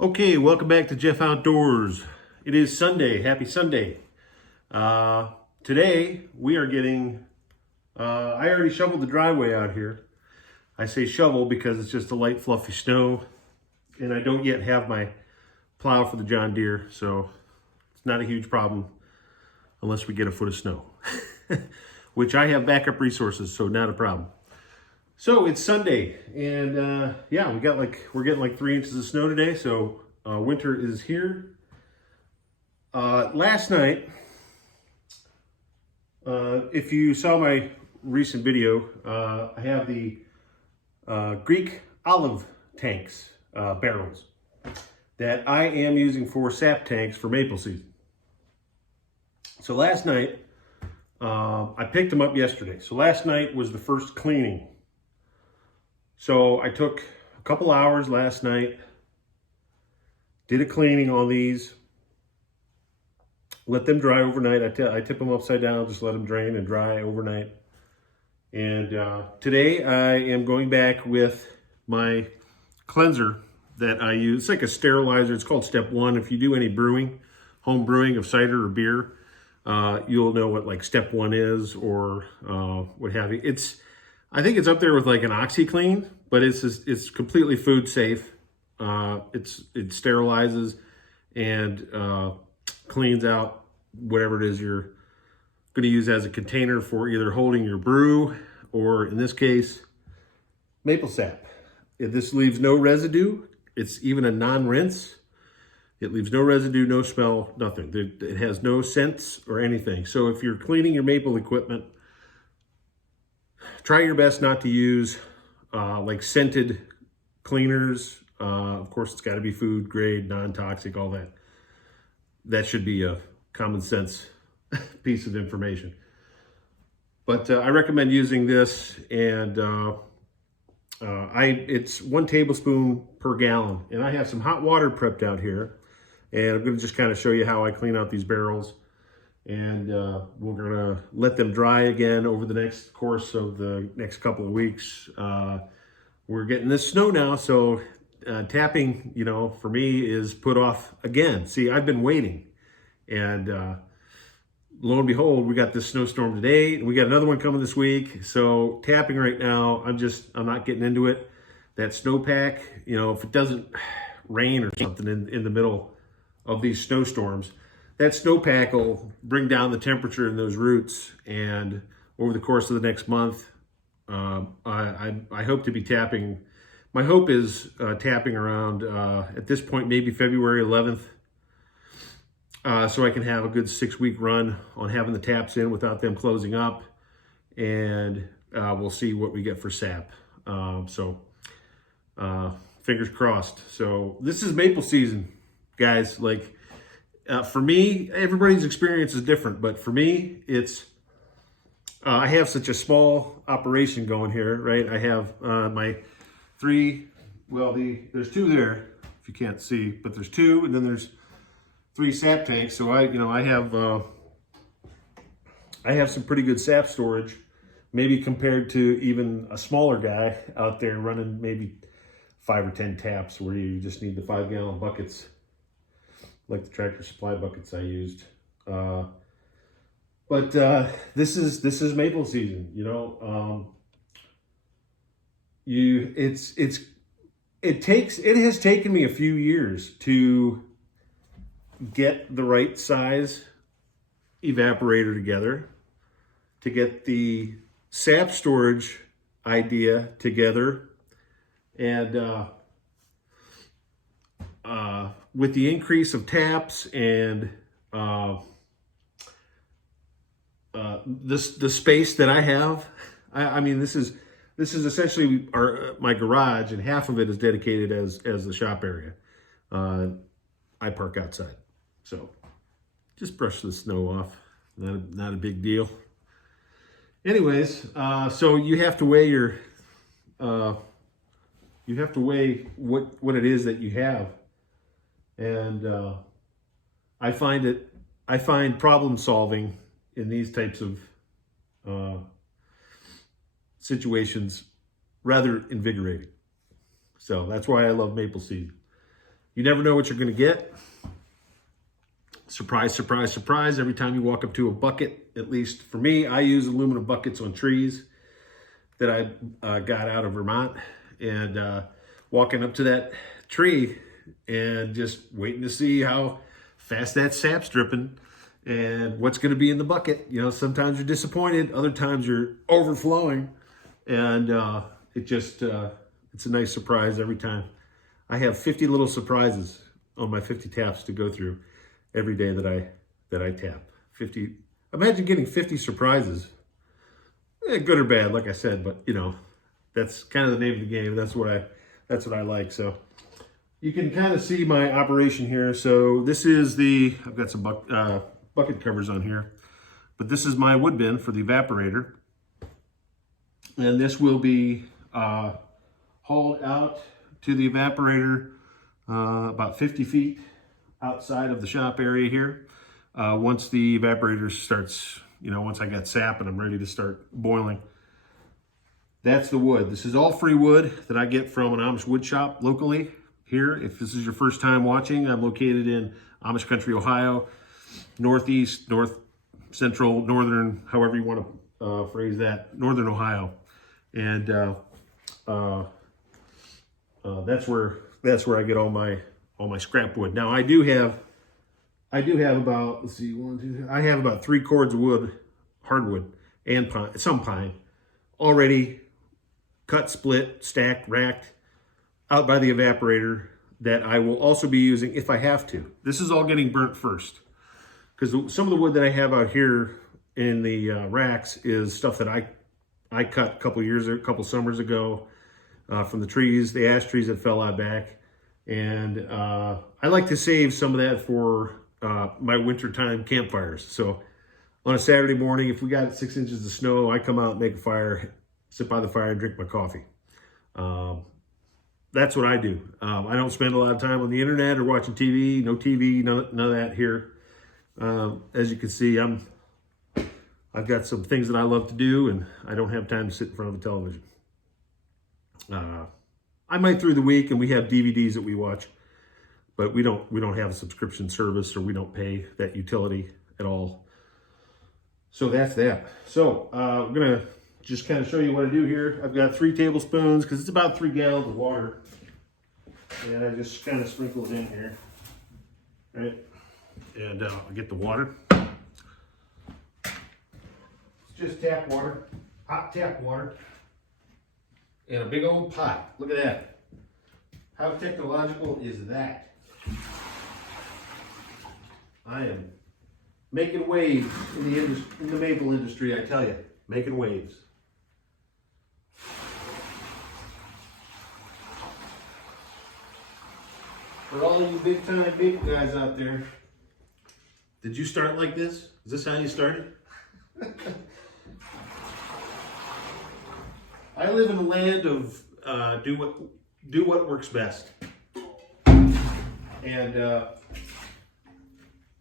Okay, welcome back to Jeff Outdoors. It is Sunday. Happy Sunday. Today we are getting, I already shoveled the driveway out here. I say shovel because it's just a light fluffy snow and I don't yet have my plow for the John Deere, so it's not a huge problem unless we get a foot of snow, which I have backup resources, so not a problem. So it's Sunday, and yeah, we're getting like 3 inches of snow today. So winter is here. Last night, if you saw my recent video, I have the Greek olive tanks barrels that I am using for sap tanks for maple season. So last night, I picked them up yesterday. So last night was the first cleaning. So I took a couple hours last night, did a cleaning on these, let them dry overnight. I tip them upside down, just let them drain and dry overnight. And today I am going back with my cleanser that I use. It's like a sterilizer. It's called Step 1. If you do any brewing, home brewing of cider or beer, you'll know what like Step 1 is or what have you. I think it's up there with like an OxiClean, but it's completely food safe. It sterilizes and cleans out whatever it is you're going to use as a container for either holding your brew or, in this case, maple sap. This leaves no residue. It's even a non-rinse. It leaves no residue, no smell, nothing. It has no scents or anything. So if you're cleaning your maple equipment, try your best not to use like scented cleaners. Of course, it's got to be food grade, non-toxic, all that. That should be a common sense piece of information. But I recommend using this, and it's 1 tablespoon per gallon. And I have some hot water prepped out here, and I'm going to just kind of show you how I clean out these barrels. And we're gonna let them dry again over the next course of the next couple of weeks. We're getting this snow now, so tapping, for me is put off again. See, I've been waiting, and lo and behold, we got this snowstorm today, and we got another one coming this week. So tapping right now, I'm not getting into it. That snowpack, if it doesn't rain or something in the middle of these snowstorms, that snowpack will bring down the temperature in those roots, and over the course of the next month, I hope to be tapping. My hope is tapping around, at this point, maybe February 11th, so I can have a good 6-week run on having the taps in without them closing up, and we'll see what we get for sap. Fingers crossed. So this is maple season, guys. For me, everybody's experience is different, but for me, it's, I have such a small operation going here, right? I have my 3, there's 2 there, if you can't see, but there's 2, and then there's 3 sap tanks. So I have some pretty good sap storage, maybe compared to even a smaller guy out there running maybe 5 or 10 taps where you just need the 5-gallon buckets, like the Tractor Supply buckets I used. But this is maple season, it has taken me a few years to get the right size evaporator together, to get the sap storage idea together, and with the increase of taps and the space that I have, I mean, this is essentially my garage, and half of it is dedicated as the shop area. I park outside, so just brush the snow off. Not a big deal. Anyways, so you have to weigh what it is that you have. And I find problem solving in these types of situations rather invigorating. So that's why I love maple seed. You never know what you're going to get. Surprise, surprise, surprise. Every time you walk up to a bucket, at least for me, I use aluminum buckets on trees that I got out of Vermont. And walking up to that tree and just waiting to see how fast that sap's dripping and what's going to be in the bucket. You know, sometimes you're disappointed, other times you're overflowing, and it's a nice surprise every time. I have 50 little surprises on my 50 taps to go through every day that I tap. 50. Imagine getting 50 surprises. Good or bad, like I said, but you know, that's kind of the name of the game. That's what I like. So you can kind of see my operation here. So this is I've got some bucket covers on here, but this is my wood bin for the evaporator. And this will be hauled out to the evaporator about 50 feet outside of the shop area here. Once the evaporator starts, you know, once I got sap and I'm ready to start boiling. That's the wood. This is all free wood that I get from an Amish wood shop locally here. If this is your first time watching, I'm located in Amish country, Ohio, northeast, north central, northern, however you want to phrase that, northern Ohio. And that's where I get all my scrap wood. Now I do have about, let's see, I have about 3 cords of wood, hardwood, and pine, some pine, already cut, split, stacked, racked out by the evaporator that I will also be using if I have to. This is all getting burnt first, because some of the wood that I have out here in the racks is stuff that I cut a couple summers ago from the trees, the ash trees that fell out back. And I like to save some of that for my wintertime campfires. So on a Saturday morning, if we got 6 inches of snow, I come out, make a fire, sit by the fire and drink my coffee. That's what I do. I don't spend a lot of time on the internet or watching TV, no TV, none of that here. As you can see, I've got some things that I love to do, and I don't have time to sit in front of a television. I might through the week, and we have DVDs that we watch, but we don't have a subscription service, or we don't pay that utility at all. So that's that. So I'm gonna just kind of show you what I do here. I've got 3 tablespoons, because it's about 3 gallons of water, and I just kind of sprinkle it in here, right? And I'll get the water. It's just tap water, hot tap water, in a big old pot. Look at that. How technological is that? I am making waves in the maple industry, I tell you. Making waves. For all you big time maple guys out there, did you start like this? Is this how you started? I live in a land of do what works best, and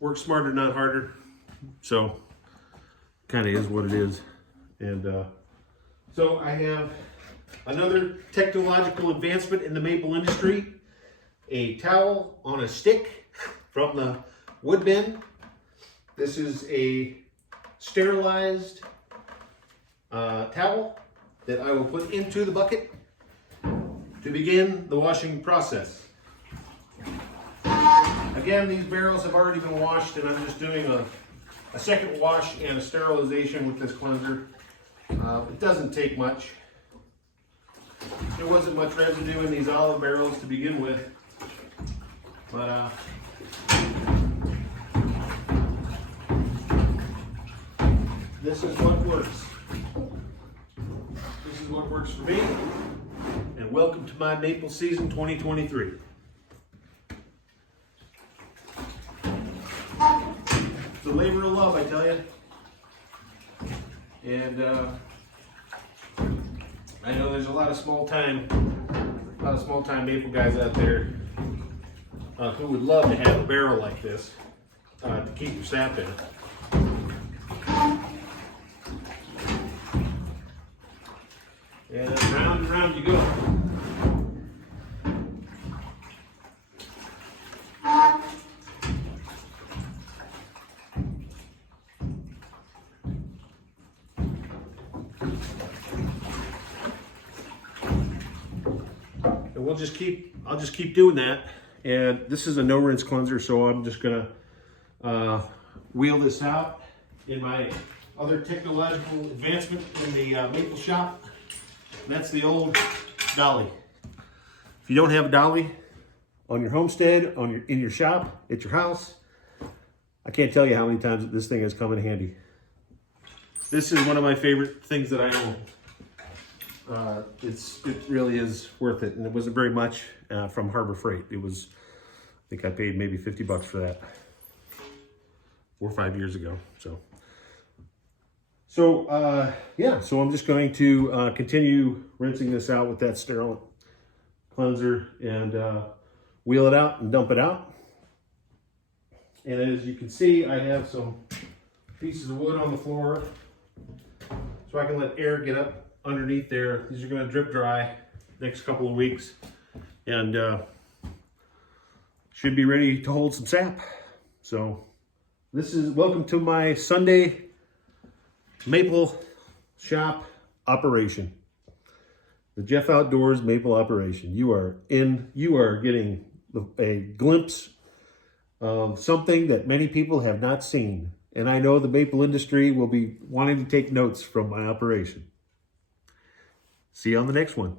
work smarter, not harder. So, kind of is what it is. And so I have another technological advancement in the maple industry: a towel on a stick from the wood bin. This is a sterilized towel that I will put into the bucket to begin the washing process. Again, these barrels have already been washed, and I'm just doing a second wash and a sterilization with this cleanser. It doesn't take much. There wasn't much residue in these olive barrels to begin with, but this is what works. This is what works for me. And welcome to my maple season 2023. It's a labor of love, I tell you. And I know there's a lot of small time maple guys out there who would love to have a barrel like this to keep your sap in. And round you go. I'll just keep doing that. And this is a no rinse cleanser, so I'm just gonna wheel this out in my other technological advancement in the maple shop. And that's the old dolly. If you don't have a dolly on your homestead, in your shop, at your house, I can't tell you how many times this thing has come in handy. This is one of my favorite things that I own. It really is worth it, and it wasn't very much from Harbor Freight. It was, I think I paid maybe $50 for that 4 or 5 years ago. So yeah, so I'm just going to continue rinsing this out with that sterile cleanser and wheel it out and dump it out. And as you can see, I have some pieces of wood on the floor, so I can let air get up underneath there. These are going to drip dry next couple of weeks, and should be ready to hold some sap. So this is welcome to my Sunday maple shop operation. The Jeff Outdoors maple operation. You are getting a glimpse of something that many people have not seen. And I know the maple industry will be wanting to take notes from my operation. See you on the next one.